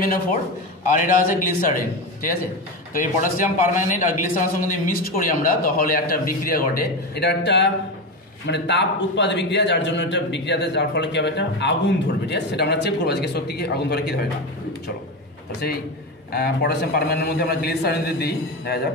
MnO4 আর এটা আছে glycerine, ঠিক আছে। তো এই পটাশিয়াম পারম্যাঙ্গানেট আর গ্লিসারিনের সঙ্গে যদি মিক্সড করি আমরা, তাহলে একটা বিক্রিয়া ঘটে। এটা একটা মানে তাপ উৎপাদ বিক্রিয়া, যার জন্য এটা বিক্রিয়াতে যার ফলে কী হবে, একটা আগুন ধরবে, ঠিক আছে। সেটা আমরা চেক করবো আজকে সত্যি কি আগুন ধরে কি ধরে না। চলো, তো সেই পটাশিয়াম পারম্যাঙ্গানেটের মধ্যে আমরা গ্লিসারিন দিয়ে দিই, দেখা যাক।